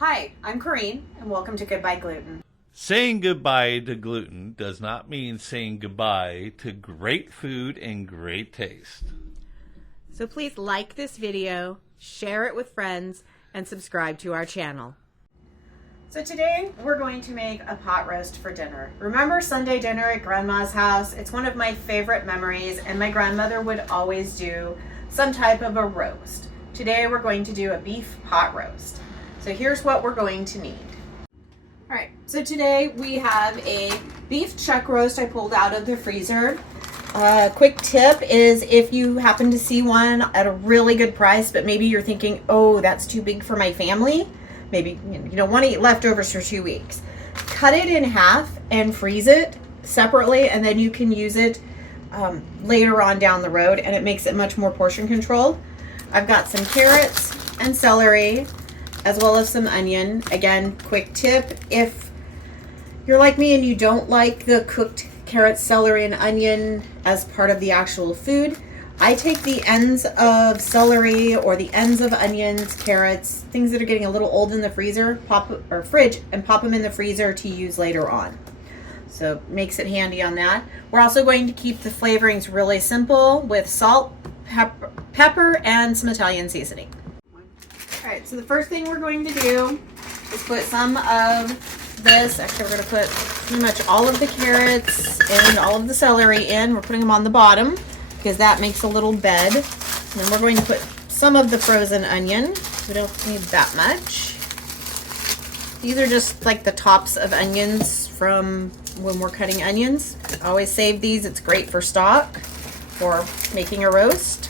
Hi, I'm Corrine, and welcome to Goodbye Gluten. Saying goodbye to gluten does not mean saying goodbye to great food and great taste. So please like this video, share it with friends, and subscribe to our channel. So today we're going to make a pot roast for dinner. Remember Sunday dinner at Grandma's house? It's one of my favorite memories, and my grandmother would always do some type of a roast. Today we're going to do a beef pot roast. So here's what we're going to need. All right, so today we have a beef chuck roast I pulled out of the freezer. Quick tip is if you happen to see one at a really good price, but maybe you're thinking, oh, that's too big for my family. Maybe you don't want to eat leftovers for 2 weeks. Cut it in half and freeze it separately, and then you can use it later on down the road, and it makes it much more portion controlled. I've got some carrots and celery, as well as some onion. Again, quick tip, if you're like me and you don't like the cooked carrots, celery, and onion as part of the actual food, I take the ends of celery or the ends of onions, carrots, things that are getting a little old in the freezer, fridge, and pop them in the freezer to use later on. So makes it handy on that. We're also going to keep the flavorings really simple with salt, pepper, and some Italian seasoning. All right, so the first thing we're going to do is put some of this. Actually, we're going to put pretty much all of the carrots and all of the celery in. We're putting them on the bottom because that makes a little bed. And then we're going to put some of the frozen onion. We don't need that much. These are just like the tops of onions from when we're cutting onions. Always save these. It's great for stock or making a roast.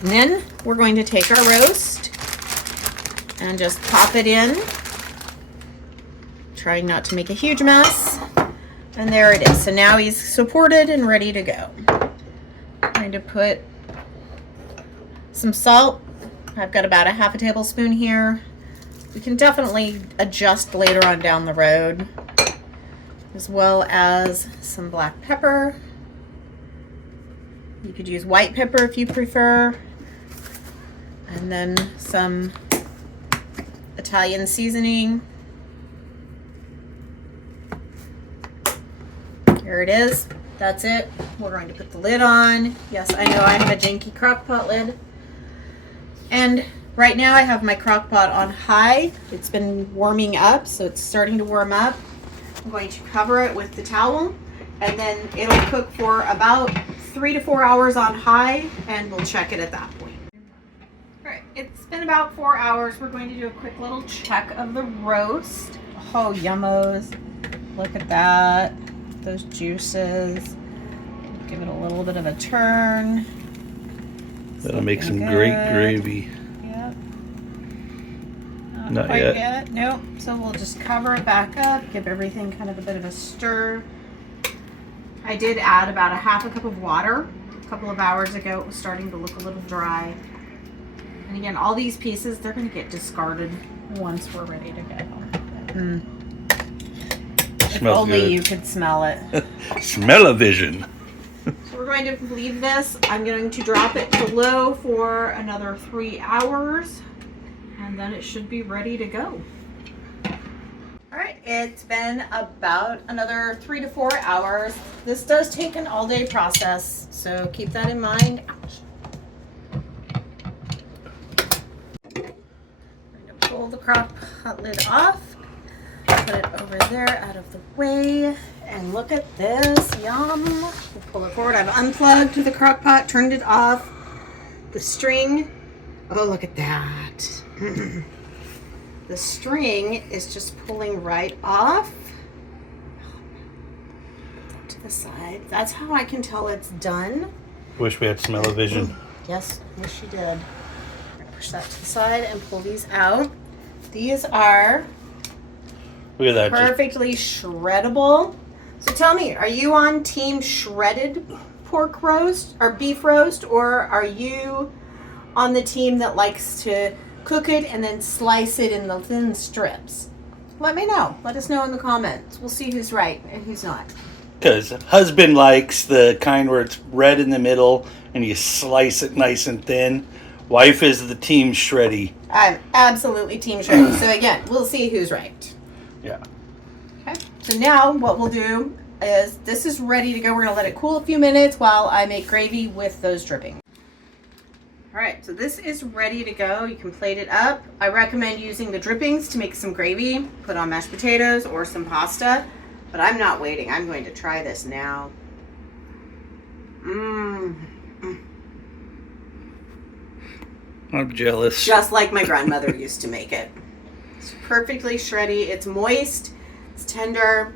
And then we're going to take our roast and just pop it in, trying not to make a huge mess. And there it is. So now he's supported and ready to go. I'm going to put some salt. I've got about a half a tablespoon here. We can definitely adjust later on down the road, as well as some black pepper. You could use white pepper if you prefer. And then some Italian seasoning. Here it is. That's it. We're going to put the lid on. Yes, I know I have a janky crock pot lid. And right now I have my crock pot on high. It's been warming up, so it's starting to warm up. I'm going to cover it with the towel, and then it'll cook for about 3 to 4 hours on high, and we'll check it at that point. All right, it's been about 4 hours. We're going to do a quick little check of the roast. Oh, yummos. Look at that. Those juices. Give it a little bit of a turn. That'll make some great gravy. Yep. Not quite yet. Nope. So we'll just cover it back up, give everything kind of a bit of a stir. I did add about a half a cup of water a couple of hours ago. It was starting to look a little dry. And again, all these pieces, they're going to get discarded once we're ready to go. If only good. You could smell it. Smell-o-vision. So we're going to leave this. I'm going to drop it to low for another 3 hours, and then it should be ready to go. All right, it's been about another 3 to 4 hours. This does take an all-day process, so keep that in mind. I'm going to pull the crock pot lid off. Put it over there out of the way, and look at this. Yum. We'll pull it forward. I've unplugged the crock pot, turned it off. The string, oh, look at that. The string is just pulling right off. To the side. That's how I can tell it's done. Wish we had smell-o-vision. Yes, wish you did. I'm gonna push that to the side and pull these out. These are Look at that. perfectly shreddable. So tell me, are you on team shredded pork roast or beef roast, or are you on the team that likes to cook it and then slice it in the thin strips? Let me know. Let us know in the comments. We'll see who's right and who's not. Because husband likes the kind where it's red in the middle and you slice it nice and thin. Wife is the team shreddy. I'm absolutely team shreddy. So again, we'll see who's right. Yeah. Okay. So now what we'll do is this is ready to go. We're going to let it cool a few minutes while I make gravy with those drippings. All right, so this is ready to go. You can plate it up. I recommend using the drippings to make some gravy, put on mashed potatoes or some pasta, but I'm not waiting. I'm going to try this now. I'm jealous. Just like my grandmother used to make it. It's perfectly shreddy. It's moist. It's tender.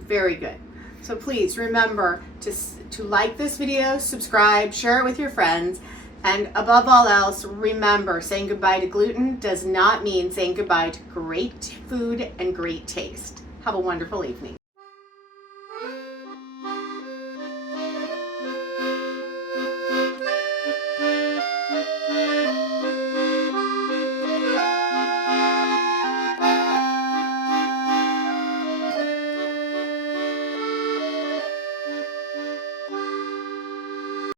Very good. So please remember to like this video, subscribe, share it with your friends, and above all else, remember, saying goodbye to gluten does not mean saying goodbye to great food and great taste. Have a wonderful evening.